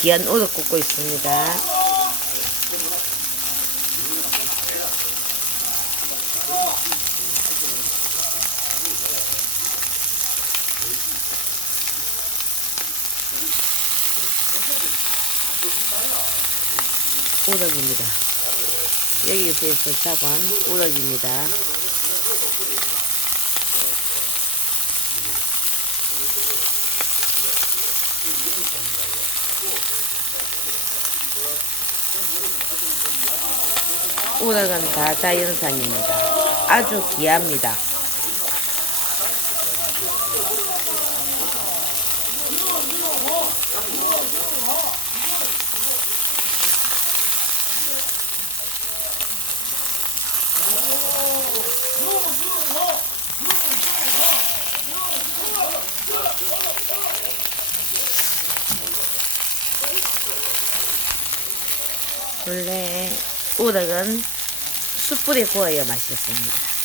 귀한 우럭 굽고 있습니다. 우럭입니다. 여기서 잡은 우럭입니다. 우럭은 다 자연산입니다. 아주 귀합니다. 원래 우럭은 숯불에 구워야 맛있습니다.